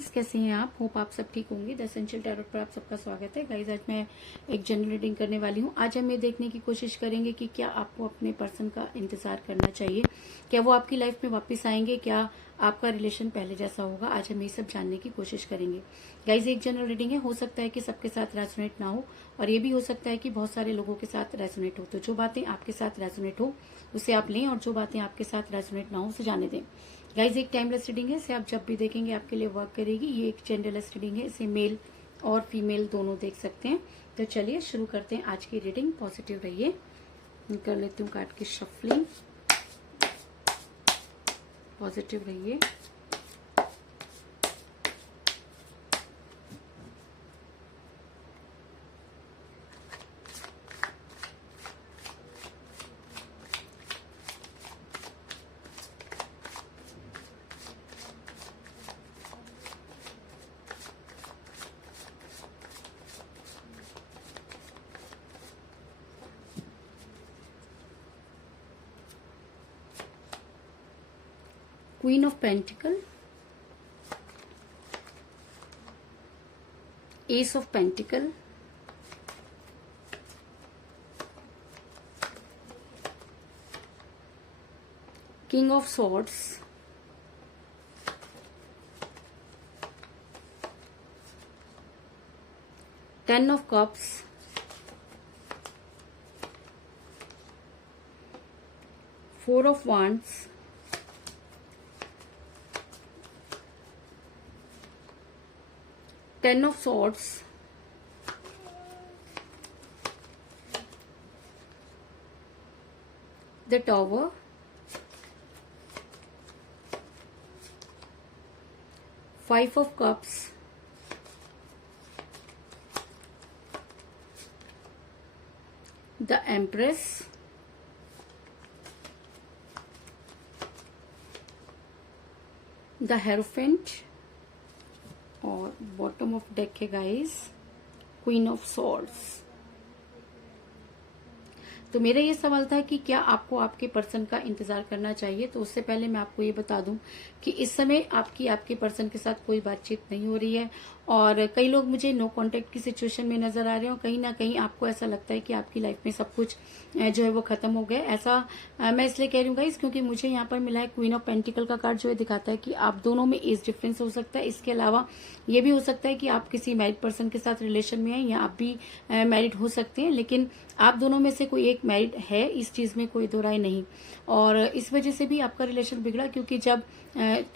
Guys, कैसे हैं आप? होप आप सब ठीक होंगे। द एसेंशियल टैरोट पर आप सबका स्वागत है। गाइस, आज मैं एक जनरल रीडिंग करने वाली हूँ। आज हम ये देखने की कोशिश करेंगे कि क्या आपको अपने पर्सन का इंतजार करना चाहिए, क्या वो आपकी लाइफ में वापस आएंगे, क्या आपका रिलेशन पहले जैसा होगा। आज हम ये सब जानने की कोशिश करेंगे। गाइस, एक जनरल रीडिंग है, हो सकता है कि सबके साथ रेजोनेट ना हो, और ये भी हो सकता है कि बहुत सारे लोगों के साथ रेजोनेट हो। तो जो बातें आपके साथ रेजोनेट हो उसे आप लें, और जो बातें आपके साथ रेजोनेट ना हो उसे जाने दें। गाइज, एक टाइमलेस रीडिंग है, इसे आप जब भी देखेंगे आपके लिए वर्क करेगी। ये एक जेंडरलेस रीडिंग है, इसे मेल और फीमेल दोनों देख सकते हैं। तो चलिए शुरू करते हैं आज की रीडिंग। पॉजिटिव रहिए। कर लेती हूँ कार्ड की शफलिंग। पॉजिटिव रहिए। Queen of Pentacle, Ace of Pentacle, King of Swords, Ten of Cups, Four of Wands, Ten of Swords, the Tower, Five of Cups, the Empress, the Hierophant, और bottom of deck है guys queen of swords. तो मेरा ये सवाल था कि क्या आपको आपके पर्सन का इंतजार करना चाहिए। तो उससे पहले मैं आपको ये बता दूं कि इस समय आपके पर्सन के साथ कोई बातचीत नहीं हो रही है, और कई लोग मुझे नो कांटेक्ट की सिचुएशन में नजर आ रहे हैं, और कहीं ना कहीं आपको ऐसा लगता है कि आपकी लाइफ में सब कुछ जो है वो खत्म हो गया। ऐसा मैं इसलिए कह रही हूँ गाइस क्योंकि मुझे यहाँ पर मिला है क्वीन ऑफ पेंटिकल का कार्ड, जो है दिखाता है कि आप दोनों में एज डिफरेंस हो सकता है। इसके अलावा ये भी हो सकता है कि आप किसी मैरिड पर्सन के साथ रिलेशन में हैं, या आप भी मैरिड हो सकते हैं, लेकिन आप दोनों में से कोई एक मैरिड है, इस चीज में कोई दो राय नहीं। और इस वजह से भी आपका रिलेशन बिगड़ा, क्योंकि जब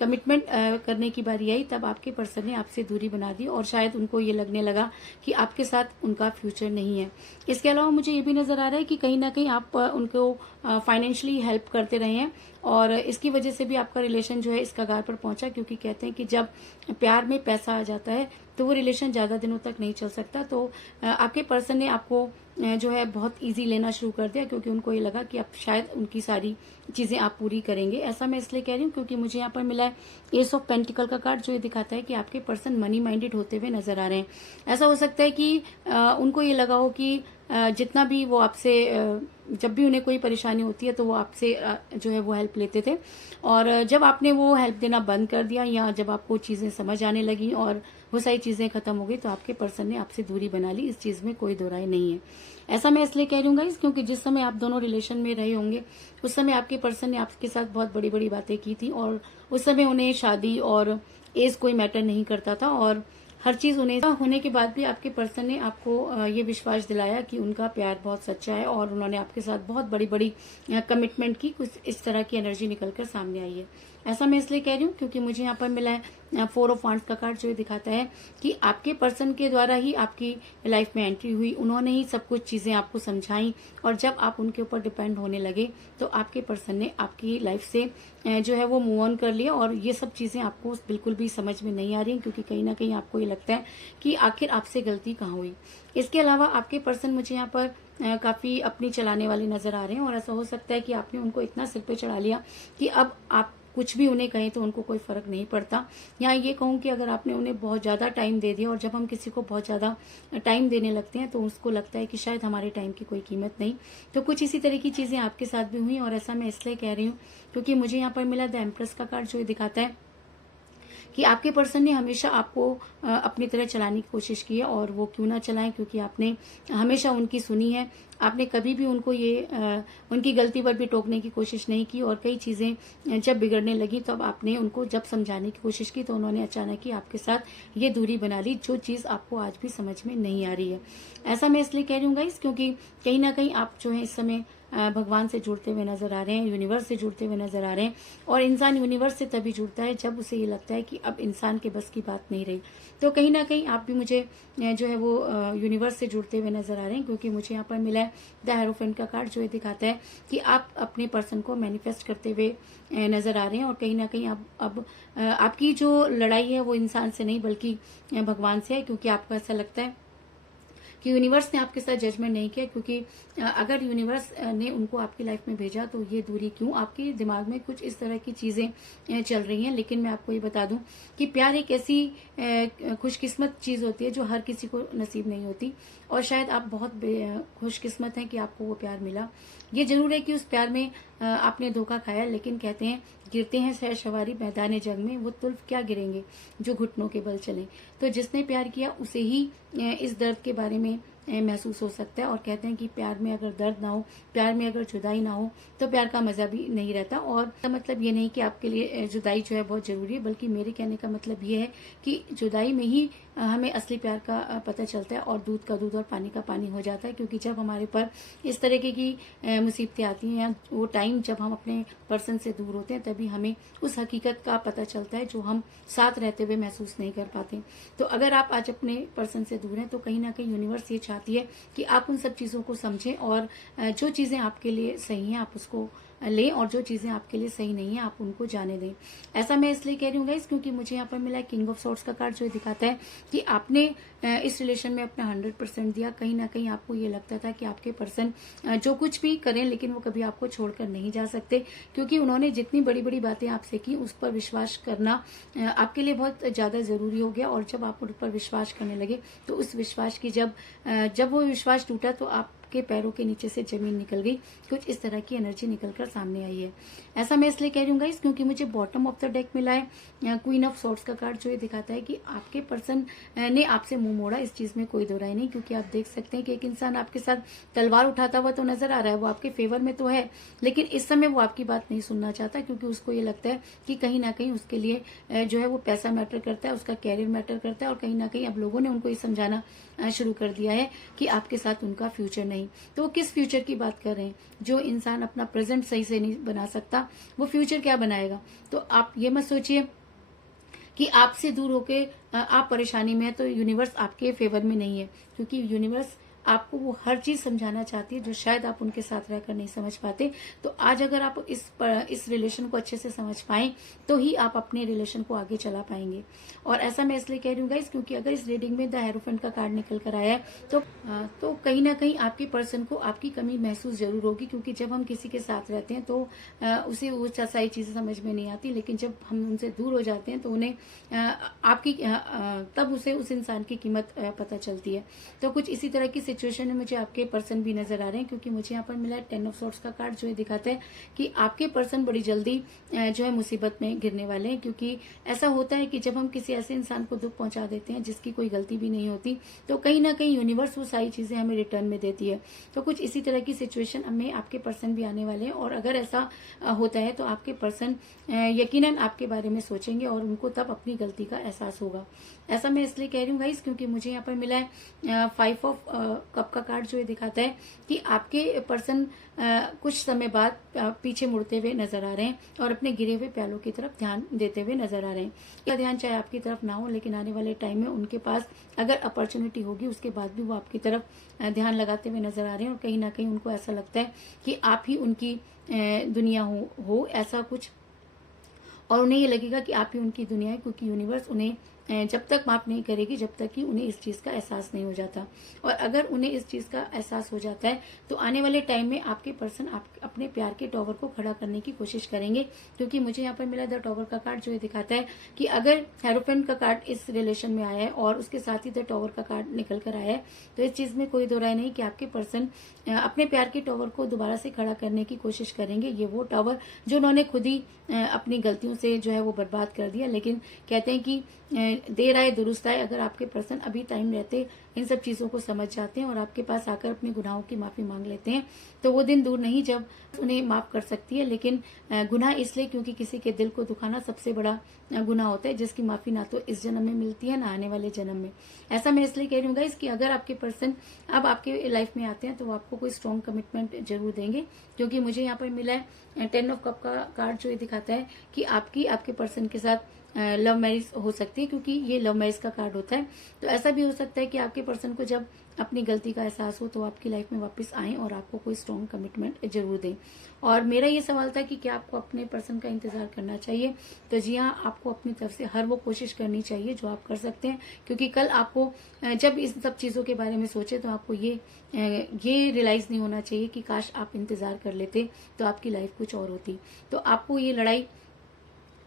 कमिटमेंट करने की बारी आई तब आपके पर्सन ने आपसे दूरी बना दी, और शायद उनको ये लगने लगा कि आपके साथ उनका फ्यूचर नहीं है। इसके अलावा मुझे ये भी नजर आ रहा है कि कहीं ना कहीं आप उनको फाइनेंशियली हेल्प करते रहे हैं, और इसकी वजह से भी आपका रिलेशन जो है इस कगार पर पहुंचा, क्योंकि कहते हैं कि जब प्यार में पैसा आ जाता है तो वो रिलेशन ज्यादा दिनों तक नहीं चल सकता। तो आपके पर्सन ने आपको जो है बहुत इजी लेना शुरू कर दिया, क्योंकि उनको ये लगा कि आप शायद उनकी सारी चीजें आप पूरी करेंगे। ऐसा मैं इसलिए कह रही हूँ क्योंकि मुझे यहाँ पर मिला है एस ऑफ पेंटिकल का कार्ड, जो ये दिखाता है कि आपके पर्सन मनी माइंडेड होते हुए नजर आ रहे हैं। ऐसा हो सकता है कि उनको ये लगा हो कि जितना भी वो आपसे जब भी उन्हें कोई परेशानी होती है तो वो आपसे जो है वो हेल्प लेते थे, और जब आपने वो हेल्प देना बंद कर दिया, या जब आपको चीजें समझ आने लगी और वो सारी चीजें खत्म हो गई, तो आपके पर्सन ने आपसे दूरी बना ली। इस चीज में कोई दो राय नहीं है। ऐसा मैं इसलिए कह रही हूँ गाइस क्योंकि जिस समय आप दोनों रिलेशन में रहे होंगे उस समय आपके पर्सन ने आपके साथ बहुत बड़ी बड़ी बातें की थी, और उस समय उन्हें शादी और एज कोई मैटर नहीं करता था, और हर चीज उन्हें होने के बाद भी आपके पर्सन ने आपको ये विश्वास दिलाया कि उनका प्यार बहुत सच्चा है, और उन्होंने आपके साथ बहुत बड़ी बड़ी कमिटमेंट की। कुछ इस तरह की एनर्जी निकलकर सामने आई है। ऐसा मैं इसलिए कह रही हूँ क्योंकि मुझे यहाँ पर मिला है फोर ऑफ वांड्स का कार्ड, जो दिखाता है कि आपके पर्सन के द्वारा ही आपकी लाइफ में एंट्री हुई, उन्होंने ही सब कुछ चीजें आपको समझाई, और जब आप उनके ऊपर डिपेंड होने लगे तो आपके पर्सन ने आपकी लाइफ से जो है वो मूव ऑन कर लिया। और ये सब चीजें आपको बिल्कुल भी समझ में नहीं आ रही, क्योंकि कहीं ना कहीं आपको ये लगता है कि आखिर आपसे गलती कहाँ हुई। इसके अलावा आपके पर्सन मुझे यहाँ पर काफी अपनी चलाने वाले नजर आ रहे हैं, और ऐसा हो सकता है कि आपने उनको इतना सिर पे चढ़ा लिया कि अब आप कुछ भी उन्हें कहें तो उनको कोई फर्क नहीं पड़ता। या ये कहूँ कि अगर आपने उन्हें बहुत ज्यादा टाइम दे दिया, और जब हम किसी को बहुत ज्यादा टाइम देने लगते हैं तो उसको लगता है कि शायद हमारे टाइम की कोई कीमत नहीं। तो कुछ इसी तरह की चीजें आपके साथ भी हुई, और ऐसा मैं इसलिए कह रही हूँ क्योंकि मुझे यहाँ पर मिला द एम्प्रेस का कार्ड, जो दिखाता है कि आपके पर्सन ने हमेशा आपको अपनी तरह चलाने की कोशिश की है, और वो क्यों ना चलाएं, क्योंकि आपने हमेशा उनकी सुनी है। आपने कभी भी उनको उनकी गलती पर भी टोकने की कोशिश नहीं की, और कई चीजें जब बिगड़ने लगी तब आपने उनको जब समझाने की कोशिश की तो उन्होंने अचानक ही आपके साथ ये दूरी बना ली, जो चीज आपको आज भी समझ में नहीं आ रही है। ऐसा मैं इसलिए कह रही हूँ गाइस, क्योंकि कहीं ना कहीं आप जो है इस समय भगवान से जुड़ते हुए नजर आ रहे हैं, यूनिवर्स से जुड़ते हुए नजर आ रहे हैं। और इंसान यूनिवर्स से तभी जुड़ता है जब उसे ये लगता है कि अब इंसान के बस की बात नहीं रही। तो कहीं ना कहीं आप भी मुझे जो है वो यूनिवर्स से जुड़ते हुए नजर आ रहे हैं, क्योंकि मुझे यहाँ पर मिला है द हेरोफेंट का कार्ड, जो ये दिखाता है कि आप अपने पर्सन को मैनिफेस्ट करते हुए नजर आ रहे हैं। और कहीं ना कहीं अब आपकी जो लड़ाई है वो इंसान से नहीं बल्कि भगवान से है, क्योंकि आपको ऐसा लगता है कि यूनिवर्स ने आपके साथ जजमेंट नहीं किया, क्योंकि अगर यूनिवर्स ने उनको आपकी लाइफ में भेजा तो ये दूरी क्यों, आपके दिमाग में कुछ इस तरह की चीजें चल रही हैं। लेकिन मैं आपको ये बता दूं कि प्यार एक ऐसी खुशकिस्मत चीज होती है जो हर किसी को नसीब नहीं होती, और शायद आप बहुत खुशकिस्मत हैं कि आपको वो प्यार मिला। ये जरूर है कि उस प्यार में आपने धोखा खाया, लेकिन कहते हैं गिरते हैं सैर सवारी मैदान जंग में, वो तुल्फ क्या गिरेंगे जो घुटनों के बल चले। तो जिसने प्यार किया उसे ही इस दर्द के बारे में महसूस हो सकता है। और कहते हैं कि प्यार में अगर दर्द ना हो, प्यार में अगर जुदाई ना हो, तो प्यार का मजा भी नहीं रहता। और मतलब ये नहीं कि आपके लिए जुदाई जो है बहुत जरूरी है, बल्कि मेरे कहने का मतलब ये है कि जुदाई में ही हमें असली प्यार का पता चलता है, और दूध का दूध और पानी का पानी हो जाता है। क्योंकि जब हमारे पर इस तरीके की मुसीबतें आती हैं, या वो टाइम जब हम अपने पर्सन से दूर होते हैं, तभी हमें उस हकीकत का पता चलता है जो हम साथ रहते हुए महसूस नहीं कर पाते। तो अगर आप आज अपने पर्सन से दूर हैं, तो कहीं ना कहीं यूनिवर्स ये चाहती है कि आप उन सब चीजों को समझें, और जो चीजें आपके लिए सही हैं आप उसको लें, और जो चीजें आपके लिए सही नहीं है आप उनको जाने दें। ऐसा मैं इसलिए कह रही हूँ गाइस, क्योंकि मुझे यहाँ पर मिला है किंग ऑफ सॉर्ड्स का कार्ड, जो दिखाता है कि आपने इस रिलेशन में अपना 100% दिया। कहीं ना कहीं आपको ये लगता था कि आपके पर्सन जो कुछ भी करें, लेकिन वो कभी आपको छोड़कर नहीं जा सकते, क्योंकि उन्होंने जितनी बड़ी बड़ी बातें आपसे की उस पर विश्वास करना आपके लिए बहुत ज्यादा जरूरी हो गया। और जब आप उन पर विश्वास करने लगे, तो उस विश्वास की जब वो विश्वास टूटा, तो आप के पैरों के नीचे से जमीन निकल गई। कुछ इस तरह की एनर्जी निकलकर सामने आई है। ऐसा मैं इसलिए कह रही हूँ गाइस, क्योंकि मुझे बॉटम ऑफ द डेक मिला है क्वीन ऑफ सॉर्ड्स का कार्ड, जो ये दिखाता है कि आपके पर्सन ने आपसे मुंह मोड़ा। इस चीज में कोई दो राय नहीं, क्योंकि आप देख सकते हैं कि एक इंसान आपके साथ तलवार उठाता हुआ तो नजर आ रहा है, वो आपके फेवर में तो है, लेकिन इस समय वो आपकी बात नहीं सुनना चाहता, क्योंकि उसको ये लगता है कि कहीं ना कहीं उसके लिए जो है वो पैसा मैटर करता है, उसका कैरियर मैटर करता है। और कहीं ना कहीं अब लोगों ने उनको ये समझाना शुरू कर दिया है कि आपके साथ उनका फ्यूचर नहीं। तो वो किस फ्यूचर की बात कर रहे हैं? जो इंसान अपना प्रेजेंट सही से नहीं बना सकता, वो फ्यूचर क्या बनाएगा? तो आप ये मत सोचिए कि आपसे दूर होके आप परेशानी में है तो यूनिवर्स आपके फेवर में नहीं है, क्योंकि यूनिवर्स आपको वो हर चीज समझाना चाहती है जो शायद आप उनके साथ रहकर नहीं समझ पाते। तो आज अगर आप इस रिलेशन को अच्छे से समझ पाए, तो ही आप अपने रिलेशन को आगे चला पाएंगे। और ऐसा मैं इसलिए कह रही हूँ गाइस, क्योंकि अगर इस रीडिंग में द हेरोफेंट का कार्ड निकल कर आया है, तो कहीं ना कहीं आपके पर्सन को आपकी कमी महसूस जरूर होगी, क्योंकि जब हम किसी के साथ रहते हैं तो उसे वो सारी चीजें समझ में नहीं आती, लेकिन जब हम उनसे दूर हो जाते हैं तो उन्हें तब उसे उस इंसान की कीमत पता चलती है। तो कुछ इसी तरह की सिचुएशन में मुझे आपके पर्सन भी नजर आ रहे हैं, क्योंकि मुझे यहाँ पर मिला है 10 ऑफ सॉर्ड्स का कार्ड, जो ये दिखाता है कि आपके पर्सन बड़ी जल्दी जो है मुसीबत में गिरने वाले हैं। क्योंकि ऐसा होता है कि जब हम किसी ऐसे इंसान को दुख पहुंचा देते हैं जिसकी कोई गलती भी नहीं होती, तो कहीं ना कहीं यूनिवर्स वो सारी चीजें हमें रिटर्न में देती है। तो कुछ इसी तरह की सिचुएशन में आपके पर्सन भी आने वाले हैं, और अगर ऐसा होता है तो आपके पर्सन यकीनन आपके बारे में सोचेंगे, और उनको तब अपनी गलती का एहसास होगा। ऐसा मैं इसलिए कह रही हूँ गाइस, क्योंकि मुझे यहाँ पर मिला है 5 ऑफ कप का कार्ड, जो ये दिखाता है कि आपके पर्सन कुछ समय बाद पीछे मुड़ते हुए नजर आ रहे हैं, और अपने गिरे हुए प्यालों की तरफ ध्यान देते हुए नजर आ रहे हैं। यह ध्यान चाहे आपकी तरफ ना हो, लेकिन आने वाले टाइम में उनके पास अगर अपॉर्चुनिटी होगी, उसके बाद भी वो आपकी तरफ ध्यान लगाते हुए नजर आ रहे हैं। और कहीं ना कहीं उनको ऐसा लगता है कि आप ही उनकी दुनिया हो ऐसा कुछ, और उन्हें ये लगेगा कि आप ही उनकी दुनिया है, क्योंकि यूनिवर्स उन्हें जब तक माफ नहीं करेगी जब तक कि उन्हें इस चीज का एहसास नहीं हो जाता। और अगर उन्हें इस चीज का एहसास हो जाता है तो आने वाले टाइम में आपके पर्सन अपने प्यार के टॉवर को खड़ा करने की कोशिश करेंगे, क्योंकि मुझे यहाँ पर मिला द टॉवर का कार्ड, जो ये दिखाता है कि अगर हेरोफेंट का कार्ड इस रिलेशन में आया है और उसके साथ ही द टॉवर का कार्ड निकल कर आया है, तो इस चीज में कोई दो राय नहीं कि आपके पर्सन अपने प्यार के टॉवर को दोबारा से खड़ा करने की कोशिश करेंगे। ये वो टॉवर जो उन्होंने खुद ही अपनी गलतियों से जो है वो बर्बाद कर दिया, लेकिन कहते हैं कि देर आए दुरुस्त आए। अगर आपके पर्सन अभी टाइम रहते इन सब चीजों को समझ जाते हैं और आपके पास आकर अपने गुनाहों की माफी मांग लेते हैं, तो वो दिन दूर नहीं जब उन्हें माफ कर सकती है। लेकिन गुनाह इसलिए क्योंकि किसी के दिल को दुखाना सबसे बड़ा गुनाह होता है, जिसकी माफी ना तो इस जन्म में मिलती है ना आने वाले जन्म में। ऐसा मैं इसलिए कह रही हूँ गाइस कि अगर आपके पर्सन अब आपके लाइफ में आते हैं तो वो आपको कोई स्ट्रॉन्ग कमिटमेंट जरूर देंगे, क्योंकि मुझे यहाँ पर मिला है 10 ऑफ कप का कार्ड, जो ये दिखाता है कि आपके पर्सन के साथ लव मैरिज हो सकती है, क्योंकि ये लव मैरिज का कार्ड होता है। तो ऐसा भी हो सकता है कि आपके पर्सन को जब अपनी गलती का एहसास हो तो आपकी लाइफ में वापस आए और आपको कोई स्ट्रॉन्ग कमिटमेंट जरूर दें। और मेरा ये सवाल था कि क्या आपको अपने पर्सन का इंतजार करना चाहिए, तो जी हाँ, आपको अपनी तरफ से हर वो कोशिश करनी चाहिए जो आप कर सकते हैं, क्योंकि कल आपको जब इस सब चीजों के बारे में सोचे तो आपको ये रियलाइज नहीं होना चाहिए कि काश आप इंतजार कर लेते तो आपकी लाइफ कुछ और होती। तो आपको ये लड़ाई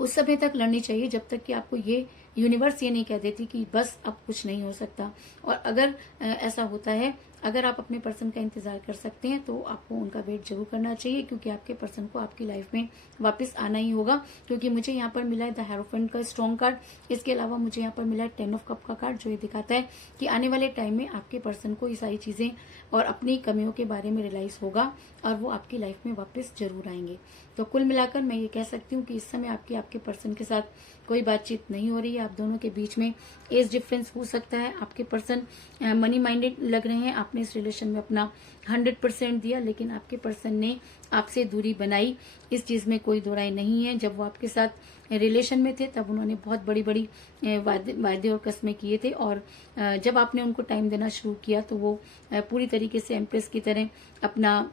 उस समय तक लड़नी चाहिए जब तक कि आपको ये यूनिवर्स ये नहीं कह देती कि बस अब कुछ नहीं हो सकता। और अगर ऐसा होता है, अगर आप अपने पर्सन का इंतजार कर सकते हैं तो आपको उनका वेट जरूर करना चाहिए, क्योंकि आपके पर्सन को आपकी लाइफ में वापस आना ही होगा। क्योंकि मुझे यहाँ पर मिला है द हेरोफेंट का स्ट्रॉन्ग कार्ड, इसके अलावा मुझे यहाँ पर मिला है 10 ऑफ कप का कार्ड, जो ये दिखाता है कि आने वाले टाइम में आपके पर्सन को ये सारी चीजें और अपनी कमियों के बारे में रियलाइज होगा और वो आपकी लाइफ में वापस जरूर आएंगे। तो कुल मिलाकर मैं ये कह सकती हूँ कि इस समय आपके पर्सन के साथ कोई बातचीत नहीं हो रही है। आप दोनों के बीच में एज डिफरेंस हो सकता है। आपके पर्सन मनी माइंडेड लग रहे हैं, आपने इस रिलेशन में अपना 100% दिया, लेकिन आपके पर्सन ने आपसे दूरी बनाई, इस चीज में कोई दो राय नहीं है। जब वो आपके साथ रिलेशन में थे तब उन्होंने बहुत बड़ी बड़ी वादे और कस्में किए थे, और जब आपने उनको टाइम देना शुरू किया तो वो पूरी तरीके से एम्प्रेस की तरह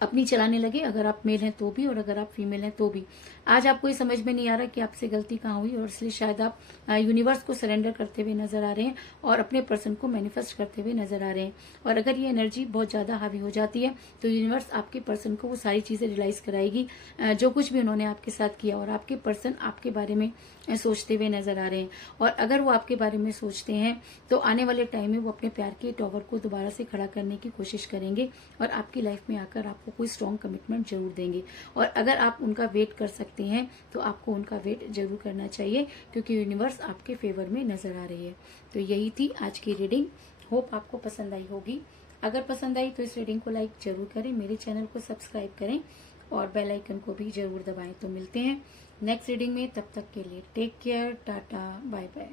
अपनी चलाने लगे, अगर आप मेल हैं तो भी और अगर आप फीमेल हैं तो भी। आज आपको ये समझ में नहीं आ रहा कि आपसे गलती कहाँ हुई, और इसलिए शायद आप यूनिवर्स को सरेंडर करते हुए नजर आ रहे हैं और अपने पर्सन को मैनिफेस्ट करते हुए नजर आ रहे हैं। और अगर ये एनर्जी बहुत ज्यादा हावी हो जाती है तो यूनिवर्स आपके पर्सन को वो सारी चीजें रियलाइज कराएगी जो कुछ भी उन्होंने आपके साथ किया, और आपके पर्सन आपके बारे में सोचते हुए नजर आ रहे हैं। और अगर वो आपके बारे में सोचते हैं तो आने वाले टाइम में वो अपने प्यार के टॉवर को दोबारा से खड़ा करने की कोशिश करेंगे और आपकी लाइफ में आकर आपको कोई स्ट्रॉन्ग कमिटमेंट जरूर देंगे। और अगर आप उनका वेट कर सकते हैं तो आपको उनका वेट जरूर करना चाहिए, क्योंकि यूनिवर्स आपके फेवर में नजर आ रही है। तो यही थी आज की रीडिंग, होप आपको पसंद आई होगी। अगर पसंद आई तो इस रीडिंग को लाइक जरूर करें, मेरे चैनल को सब्सक्राइब करें और बेल आइकन को भी जरूर दबाएं। तो मिलते हैं नेक्स्ट रीडिंग में, तब तक के लिए take care, tata, bye bye.